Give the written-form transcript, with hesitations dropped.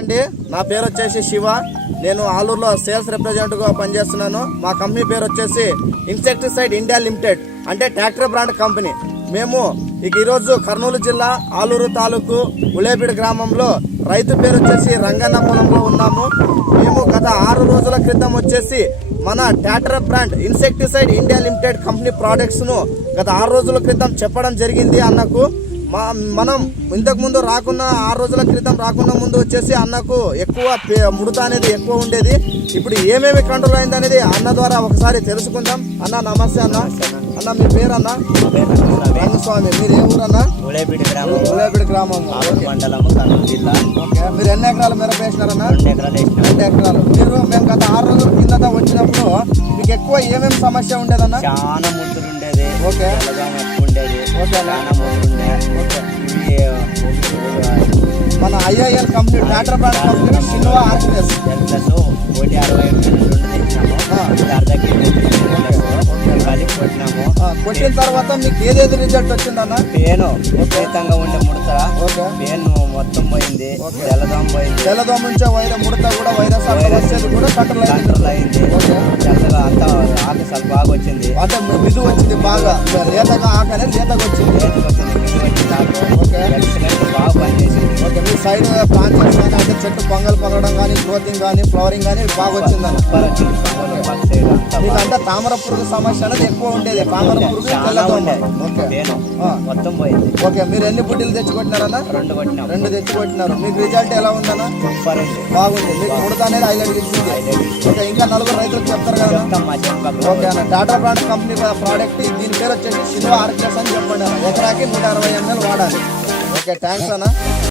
అండి, నా పేరు వచ్చేసి శివ. నేను ఆలూరులో సేల్స్ రిప్రజెంటేటివ్గా పనిచేస్తున్నాను. మా కంపెనీ పేరు వచ్చేసి ఇన్సెక్టిసైడ్ ఇండియా లిమిటెడ్, అంటే ట్రాక్టర్ బ్రాండ్ కంపెనీ. మేము ఈరోజు కర్నూలు జిల్లా ఆలూరు తాలూకు ఉలేబిడి గ్రామంలో రైతు పేరు వచ్చేసి రంగన్న పొలంలో ఉన్నాము. మేము గత 6 రోజుల క్రితం వచ్చేసి మన tractor brand insecticide India limited company ప్రోడక్ట్స్ను గత 6 రోజుల క్రితం చెప్పడం జరిగింది అన్నకు. మనం ఇంతకుముందు రాకున్న 6 రోజుల క్రితం రాకుండా ముందు వచ్చేసి అన్నకు ఎక్కువ ముడత అనేది ఎక్కువ ఉండేది. ఇప్పుడు ఏమేమి కంట్రోల్ అయింది అనేది అన్న ద్వారా ఒకసారి తెలుసుకుందాం. అన్న నమస్తే. అన్న మీ పేరు అన్న? రంగస్వామి. మీరు ఏ ఊరు అన్న? ఉలేబిడి గ్రామం, మండలం, కర్నూలు జిల్లా. ఓకే, మీరు ఎన్ని ఎకరాలు మిరప వేసినారన్న? 2 ఎకరాలు వేసిన. 2 ఎకరాలు. మేము గత 6 రోజుల కిందట వచ్చినప్పుడు మీకు ఎక్కువ ఏమేమి సమస్య ఉండేదన్న? చాలా ముద్దులు ఉండేది. ఓకే, ఎక్కువ ఉండేది. ఓకే, చాలా ముద్దులు మన IIL company tractor brand company సిల్వా ఆర్కిఎస్ కోటి 60 కొట్టినాము. కొట్టిన తర్వాత మీకు ఏదేది రిజల్ట్ వచ్చిందన్న? పేను విపరీతంగా ఉండే ముడత. పేను మొత్తం పోయింది. తెల్లదోమ పోయింది. తెల్లదోమ నుంచే ముడత కూడా వైరస్ వచ్చేది కూడా కంట్రోల్ అయింది. తెల్లగా అంతా ఆకు చాలా బాగా వచ్చింది. అంటే మిదు వచ్చింది, బాగా లేతగా ఆకు అనేది లేతగా వచ్చింది. బాగా పనిచేసింది. ఓకే, మీ సైడ్ బ్రాంచెస్ కానీ అంటే చెట్టు పొంగల్ పగలడం కానీ గ్రోతింగ్ కానీ ఫ్లవరింగ్ కానీ బాగా వచ్చిందన్న. మీకు అంటే తామర పురుగు సమస్య అనేది ఎక్కువ ఉండేది. తామర పురుగు మొత్తం పోయింది. ఓకే, మీరు ఎన్ని బుడ్డీలు తెచ్చుకుంటున్నారన్న? 2 తెచ్చుకుంటున్నారు. మీకు రిజల్ట్ ఎలా ఉందన్న? బాగుంది. మీకు ముడత అనేది హైలైట్ ఇచ్చింది. ఓకే, ఇంకా 4 రైతులకు చెప్తారు కదా? ఓకే అన్న, టాటా బ్రాండ్ కంపెనీ ప్రోడక్ట్ దీని పేరు వచ్చేసి సిల్వా ఆర్కిఎస్ అని చెప్పండి అన్న. ఎకరాకి 160 ml వాడాలి. ఓకే, థ్యాంక్స్ అన్న.